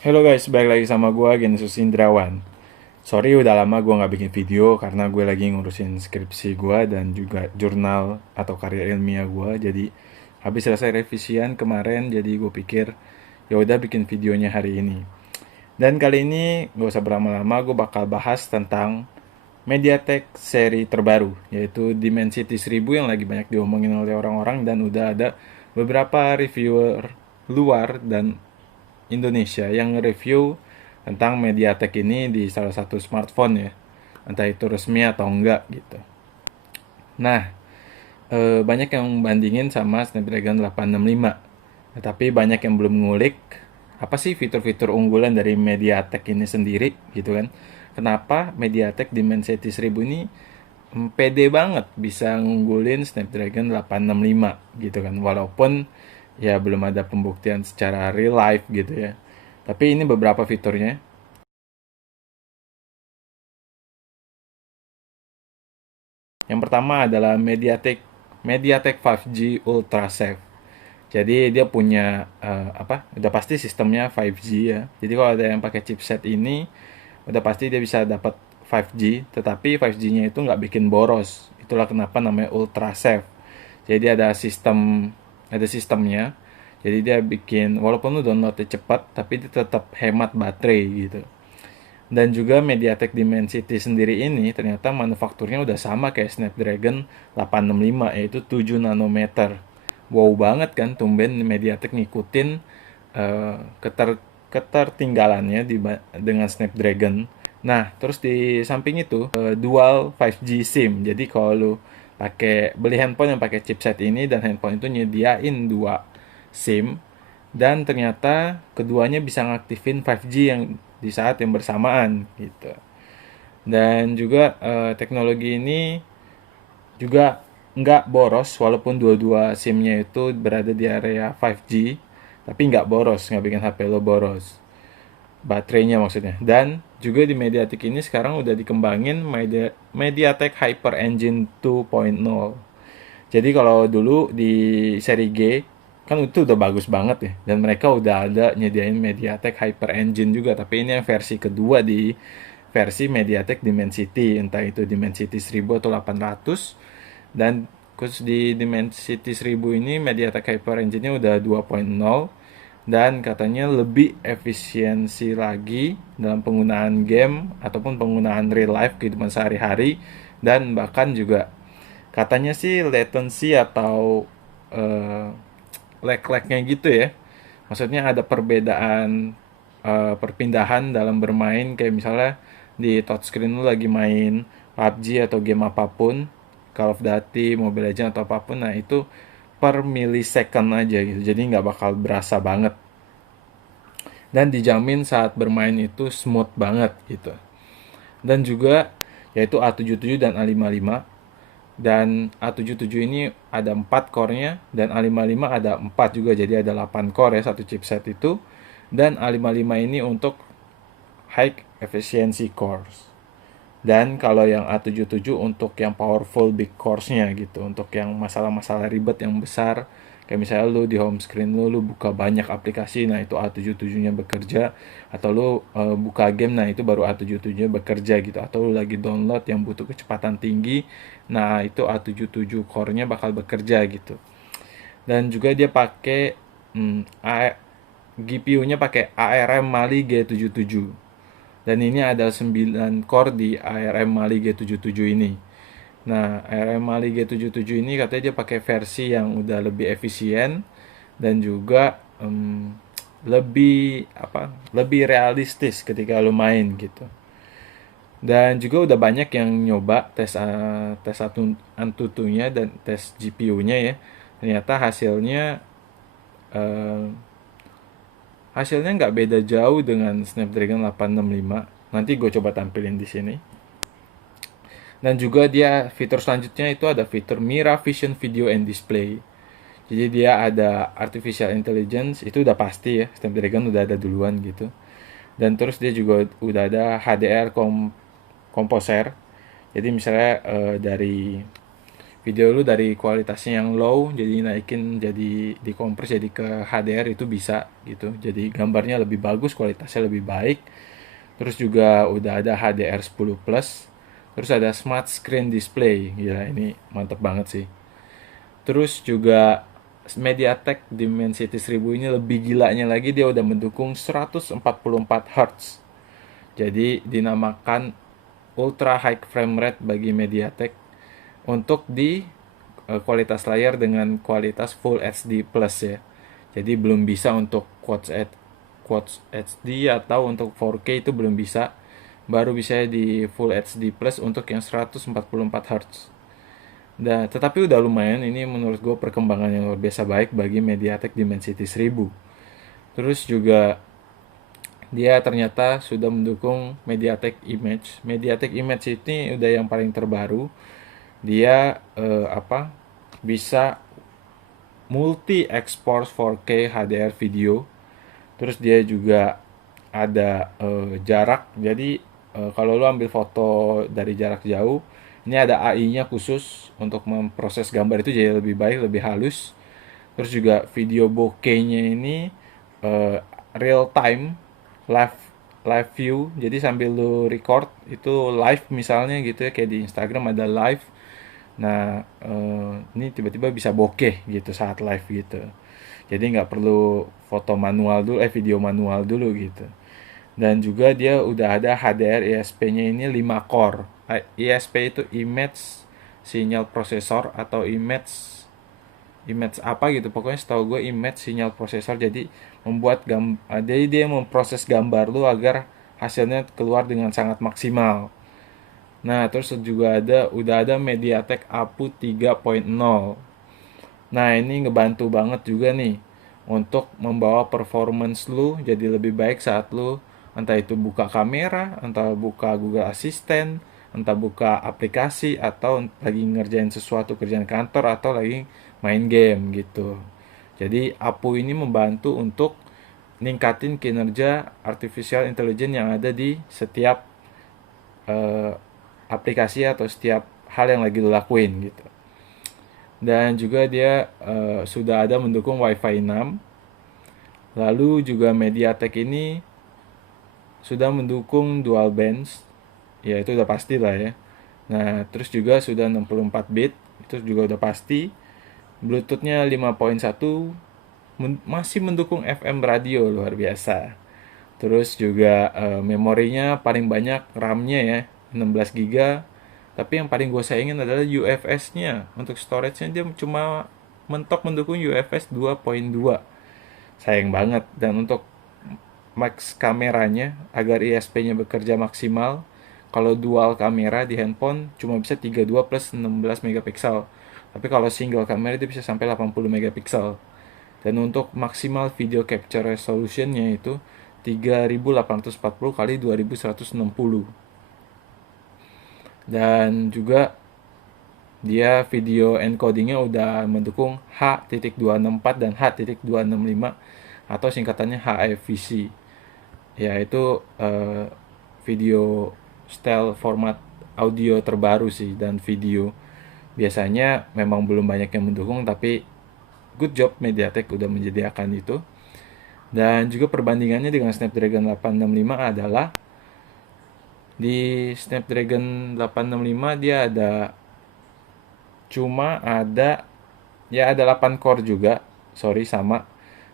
Halo guys, balik lagi sama gue Gensus Indrawan. Sorry udah lama gue nggak bikin video karena gue lagi ngurusin skripsi gue dan juga jurnal atau karya ilmiah gue. Jadi habis selesai revisian kemarin, jadi gue pikir ya udah bikin videonya hari ini. Dan kali ini gak usah berlama-lama, gue bakal bahas tentang MediaTek seri terbaru, yaitu Dimensity 1000 yang lagi banyak diomongin oleh orang-orang dan udah ada beberapa reviewer luar dan Indonesia yang review tentang MediaTek ini di salah satu smartphone ya, entah itu resmi atau enggak gitu. Nah, banyak yang bandingin sama Snapdragon 865, tetapi banyak yang belum ngulik apa sih fitur-fitur unggulan dari MediaTek ini sendiri gitu kan. Kenapa MediaTek Dimensity 1000 ini pede banget bisa ngunggulin Snapdragon 865 gitu kan, walaupun ya belum ada pembuktian secara real life gitu ya, tapi ini beberapa fiturnya. Yang pertama adalah MediaTek 5G Ultra Safe. Jadi dia punya apa, udah pasti sistemnya 5G ya, jadi kalau ada yang pakai chipset ini udah pasti dia bisa dapat 5G, tetapi 5G-nya itu nggak bikin boros. Itulah kenapa namanya ultra safe. Jadi ada sistemnya. Jadi dia bikin walaupun lu downloadnya cepat, tapi dia tetap hemat baterai gitu. Dan juga MediaTek Dimensity sendiri ini ternyata manufakturnya udah sama kayak Snapdragon 865, yaitu 7 nanometer. Wow banget kan, tumben MediaTek ngikutin ketertinggalannya dengan Snapdragon. Nah, terus di samping itu dual 5G SIM. Jadi kalau lu beli handphone yang pakai chipset ini dan handphone itu nyediain dua SIM, dan ternyata keduanya bisa ngaktifin 5G yang di saat yang bersamaan gitu. Dan juga teknologi ini juga nggak boros, walaupun dua-dua SIM-nya itu berada di area 5G, tapi nggak boros, nggak bikin HP lo boros. Baterainya maksudnya. Dan juga di MediaTek ini sekarang udah dikembangin MediaTek Hyper Engine 2.0. Jadi kalau dulu di seri G kan itu udah bagus banget ya, dan mereka udah ada nyediain MediaTek Hyper Engine juga, tapi ini yang versi kedua di versi MediaTek Dimensity, entah itu Dimensity 1000 atau 800. Dan khusus di Dimensity 1000 ini MediaTek Hyper Engine-nya udah 2.0, dan katanya lebih efisiensi lagi dalam penggunaan game ataupun penggunaan real life kehidupan sehari-hari, dan bahkan juga katanya sih latency atau uh, lag-lagnya gitu ya. Maksudnya ada perbedaan perpindahan dalam bermain, kayak misalnya di touchscreen lu lagi main PUBG atau game apapun, Call of Duty, Mobile Legends atau apapun, nah itu per millisecond aja gitu. Jadi nggak bakal berasa banget. Dan dijamin saat bermain itu smooth banget gitu. Dan juga yaitu A77 dan A55. Dan A77 ini ada 4 core-nya, dan A55 ada 4 juga, jadi ada 8 core ya satu chipset itu. Dan A55 ini untuk high efficiency cores. Dan kalau yang A77 untuk yang powerful big cores-nya gitu, untuk yang masalah-masalah ribet yang besar, kayak misalnya lu di home screen lu buka banyak aplikasi, nah itu A77-nya bekerja. Atau lu buka game, nah itu baru A77-nya bekerja gitu. Atau lu lagi download yang butuh kecepatan tinggi, nah itu A77 core-nya bakal bekerja gitu. Dan juga dia pakai GPU-nya pakai ARM Mali G77. Dan ini ada 9 core di ARM Mali G77 ini. Nah, ARM Mali G77 ini katanya dia pakai versi yang udah lebih efisien, dan juga lebih realistis ketika lo main gitu. Dan juga udah banyak yang nyoba tes Antutunya dan tes GPU-nya ya. Ternyata eh, hasilnya nggak beda jauh dengan Snapdragon 865. Nanti gue coba tampilin di sini. Dan juga dia fitur selanjutnya itu ada fitur Mira Vision Video and Display. Jadi dia ada artificial intelligence, itu udah pasti ya, Snapdragon udah ada duluan gitu. Dan terus dia juga udah ada HDR Composer. Jadi misalnya dari video lu dari kualitasnya yang low jadi naikin, jadi dikompres jadi ke HDR, itu bisa gitu. Jadi gambarnya lebih bagus, kualitasnya lebih baik. Terus juga udah ada HDR10 plus. Terus ada Smart Screen Display. Gila, ini mantep banget sih. Terus juga MediaTek Dimensity 1000 ini lebih gilanya lagi, dia udah mendukung 144 Hz. Jadi dinamakan ultra high frame rate bagi MediaTek untuk di kualitas layar dengan kualitas Full HD plus ya. Jadi belum bisa untuk Quads HD atau untuk 4K itu belum bisa. Baru bisa di Full HD plus untuk yang 144 Hz. Nah, tetapi udah lumayan, ini menurut gue perkembangan yang luar biasa baik bagi MediaTek Dimensity 1000. Terus juga dia ternyata sudah mendukung MediaTek Image. MediaTek Image ini udah yang paling terbaru. Dia bisa multi export 4K HDR video. Terus dia juga ada jarak. Jadi kalau lu ambil foto dari jarak jauh, ini ada AI-nya khusus untuk memproses gambar itu jadi lebih baik, lebih halus. Terus juga video bokehnya ini eh, real time, live live view. Jadi sambil lu record itu live misalnya gitu ya, kayak di Instagram ada live. Nah, ini tiba-tiba bisa bokeh gitu saat live gitu. Jadi nggak perlu foto manual dulu, video manual dulu gitu. Dan juga dia udah ada HDR ISP-nya ini 5 core. ISP itu Image Signal Processor atau image apa gitu. Pokoknya setahu gue image signal processor. Jadi jadi dia memproses gambar lu agar hasilnya keluar dengan sangat maksimal. Nah, terus juga udah ada MediaTek APU 3.0. Nah, ini ngebantu banget juga nih untuk membawa performance lu jadi lebih baik saat lu entah itu buka kamera, entah buka Google Assistant, entah buka aplikasi, atau lagi ngerjain sesuatu kerjaan kantor, atau lagi main game gitu. Jadi APU ini membantu untuk ningkatin kinerja artificial intelligence yang ada di setiap eh, aplikasi atau setiap hal yang lagi lo lakuin gitu. Dan juga dia sudah ada mendukung Wi-Fi 6. Lalu juga MediaTek ini sudah mendukung dual bands. Ya itu udah pasti lah ya. Nah, terus juga sudah 64 bit, itu juga udah pasti. Bluetoothnya 5.1, masih mendukung FM radio, luar biasa. Terus juga memorinya paling banyak, RAM-nya ya 16 GB. Tapi yang paling gue sayangin adalah UFS-nya. Untuk storage-nya dia cuma mentok mendukung UFS 2.2. Sayang banget. Dan untuk max kameranya, agar ISP-nya bekerja maksimal, kalau dual kamera di handphone cuma bisa 32 plus 16 megapiksel. Tapi kalau single kamera dia bisa sampai 80 megapiksel. Dan untuk maksimal video capture resolutionnya itu 3840 kali 2160. Dan juga dia video encodingnya udah mendukung H.264 dan H.265 atau singkatannya HEVC. Ya itu video style format audio terbaru sih. Dan video biasanya memang belum banyak yang mendukung, tapi good job MediaTek udah menyediakan itu. Dan juga perbandingannya dengan Snapdragon 865 adalah di Snapdragon 865 dia ada ya ada 8 core juga, sorry sama.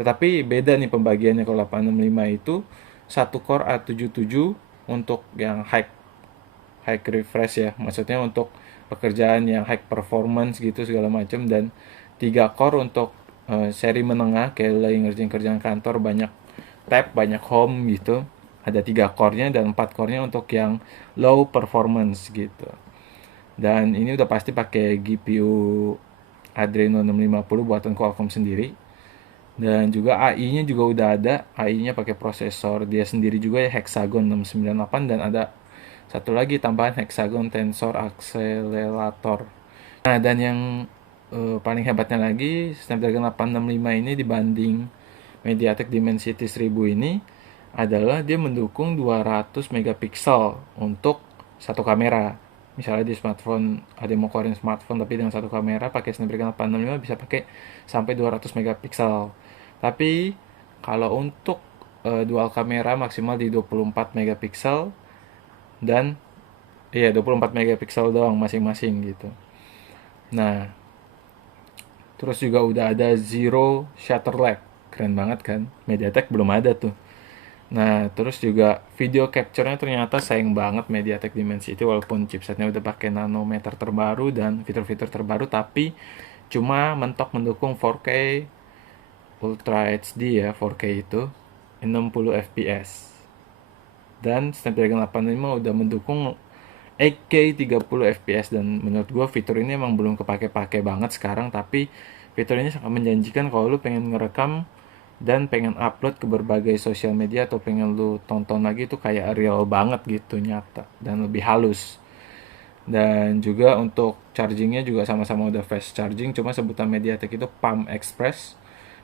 Tetapi beda nih pembagiannya. Kalau 865 itu satu core A77 untuk yang high refresh ya, maksudnya untuk pekerjaan yang high performance gitu segala macam, dan 3 core untuk seri menengah kayak lagi ngerjain kerjaan kantor, banyak tab, banyak home gitu. Ada 3 core-nya dan 4 core-nya untuk yang low performance gitu. Dan ini udah pasti pakai GPU Adreno 650 buatan Qualcomm sendiri. Dan juga AI-nya juga udah ada. AI-nya pakai prosesor dia sendiri juga ya, Hexagon 698, dan ada satu lagi tambahan Hexagon Tensor Accelerator. Nah, dan yang paling hebatnya lagi, Snapdragon 865 ini dibanding MediaTek Dimensity 1000 ini adalah dia mendukung 200 megapiksel untuk satu kamera. Misalnya di smartphone ada yang mau keluarin smartphone tapi dengan satu kamera pakai Snapdragon 865 bisa pakai sampai 200 megapiksel. Tapi kalau untuk dual kamera maksimal di 24 megapiksel dan iya 24 megapiksel doang masing-masing gitu. Nah, terus juga udah ada zero shutter lag. Keren banget kan? MediaTek belum ada tuh. Nah, terus juga video capture-nya ternyata sayang banget MediaTek Dimensity walaupun chipsetnya udah pakai nanometer terbaru dan fitur-fitur terbaru tapi cuma mentok mendukung 4K Ultra HD ya, 4K itu 60 fps. Dan Snapdragon 85 udah mendukung 8K 30 fps dan menurut gua fitur ini emang belum kepake-pake banget sekarang tapi fitur ini sangat menjanjikan kalau lu pengen ngerekam dan pengen upload ke berbagai sosial media atau pengen lu tonton lagi itu kayak real banget gitu nyata dan lebih halus. Dan juga untuk chargingnya juga sama-sama udah fast charging cuma sebutan MediaTek itu Palm Express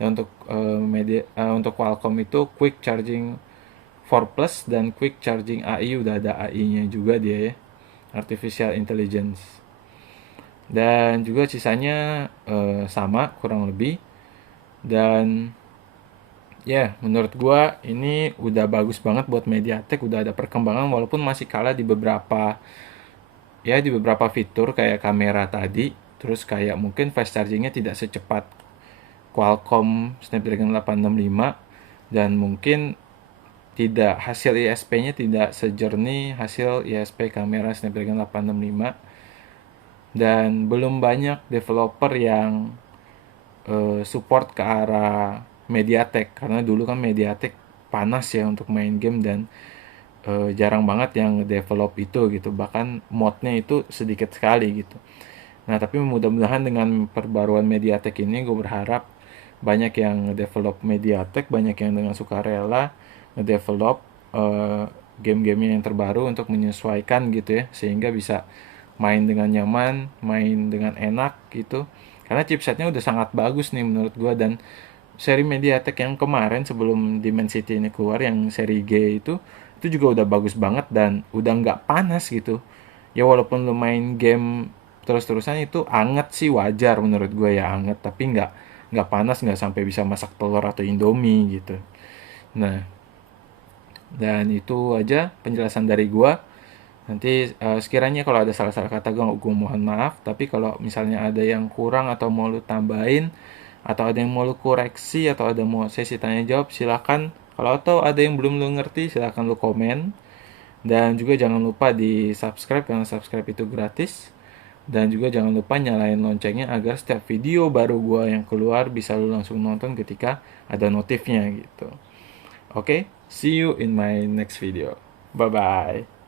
dan untuk untuk Qualcomm itu quick charging 4 plus dan quick charging AI udah ada AI-nya juga dia ya, artificial intelligence. Dan juga sisanya sama kurang lebih. Dan ya, menurut gua ini udah bagus banget buat MediaTek, udah ada perkembangan walaupun masih kalah di beberapa fitur kayak kamera tadi, terus kayak mungkin fast chargingnya tidak secepat Qualcomm Snapdragon 865 dan mungkin tidak hasil ISP-nya tidak sejernih hasil ISP kamera Snapdragon 865 dan belum banyak developer yang support ke arah MediaTek karena dulu kan MediaTek panas ya untuk main game dan jarang banget yang develop itu gitu bahkan modnya itu sedikit sekali gitu. Nah tapi mudah-mudahan dengan perbaruan MediaTek ini gue berharap banyak yang develop MediaTek, banyak yang dengan sukarela ngedevelop game-game yang terbaru untuk menyesuaikan gitu ya sehingga bisa main dengan nyaman, main dengan enak gitu. Karena chipsetnya udah sangat bagus nih menurut gua dan seri MediaTek yang kemarin sebelum Dimensity ini keluar yang seri G itu juga udah bagus banget dan udah nggak panas gitu. Ya walaupun lu main game terus-terusan itu anget sih wajar menurut gue ya anget tapi nggak panas nggak sampai bisa masak telur atau Indomie gitu. Nah dan itu aja penjelasan dari gue. Nanti sekiranya kalau ada salah-salah kata gue mohon maaf. Tapi kalau misalnya ada yang kurang atau mau lu tambahin atau ada yang mau lu koreksi atau ada mau sesi tanya jawab silakan. Kalau atau ada yang belum lu ngerti silakan lu komen. Dan juga jangan lupa di subscribe karena subscribe itu gratis. Dan juga jangan lupa nyalain loncengnya agar setiap video baru gue yang keluar bisa lu langsung nonton ketika ada notifnya gitu. Oke, see you in my next video. Bye bye.